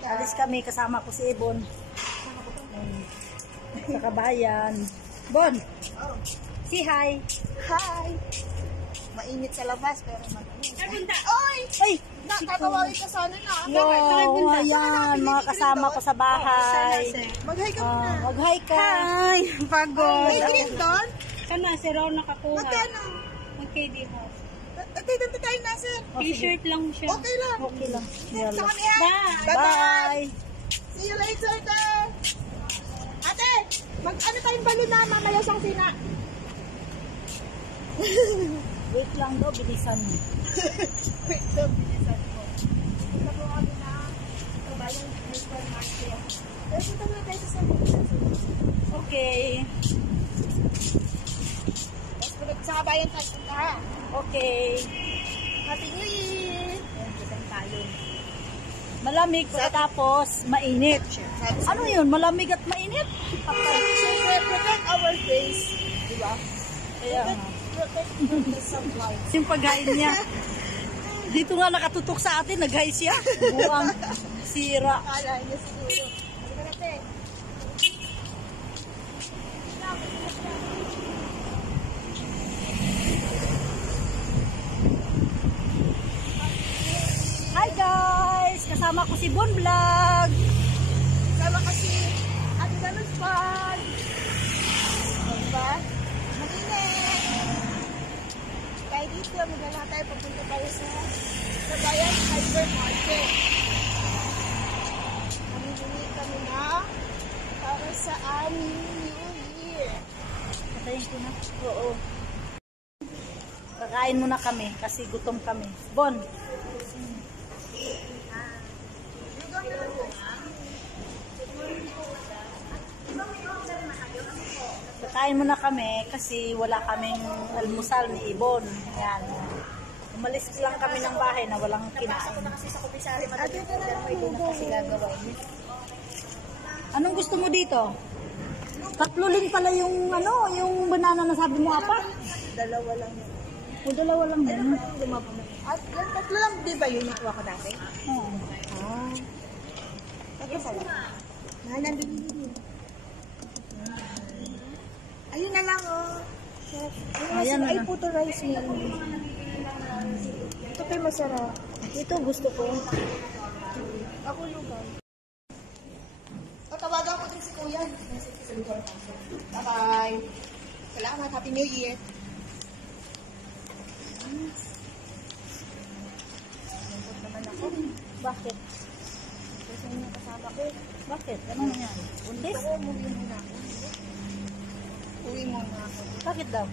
Alis kami, kasama ko si Ibon. Sa kabayan. Bon, say hi. Hi! Mainit sa labas, pero malamig. Oy! Ay! Nakakawawin ka sana na. Wow, ayan, mga kasama ko sa bahay. Mag-hi ka muna. Mag-hi ka. Hi! Pagod. May green doon? Kana, si Ron nakakuha. Magkano? Mag-KD House. Dito tayo na, sir. T-shirt lang siya. Okay lang. Okay lang. Sa kami, ha? Bye! Bye! See you later, sir. Ate, mag-ano tayong balon na mamaya siyang sina. Wait lang daw, bilisan mo. Wait daw, bilisan mo. Ito po kami na kabayang Mr. Market. Pero punta na tayo sa Sabunan. Okay. Tapos sa kabayan tayo punta, ha? Okay. Happy New Year! Diyan tayo. Malamig pagkatapos mainit. Ano yun? Malamig at mainit? So, protect our face. Diba? Kaya nga. Protect the sunlight. Yung paghain niya. Dito nga nakatutok sa atin, naghain siya. Buwang sira. Akala niya siguro. Halika natin. Hi guys! Kasama ko si Bon Vlog. Sama kasi Ate Dalus Pag. Diba? Mag-init. Kaya dito, magala tayo. Papunta tayo sa Kabayan Hypermarket. Mamimili kami na para sa aming New Year. Patayin ko na. Oo. Kakain muna kami kasi gutom kami. Bon. Kakain muna kami kasi wala kaming almusal ni Ibon. Ayan. Umalis lang kami ng bahay na walang kinain. Anong gusto mo dito? Tatlo lang pala yung ano, yung banana na sabi mo apa? Dalawa lang yun. O dalawa lang din. At yan, tatlo lang, di ba yun nakuha ko dati? Oo. Tatlo pala. Nandun yun. Ayun na lang, oh. Ayan na Ay, lang. puto rice meal. Ito kayo masarap. Ito gusto ko. Ako lugaw. Tawagan ko din si Kuya. Bye-bye. Salamat. Happy New Year. Nandun naman ako. Bakit? Kasi yung kasama ko. Bakit? Ano nangyari? Buntis? Gusto ko, umuwi muna ako. Uwi muna ako. Bakit daw?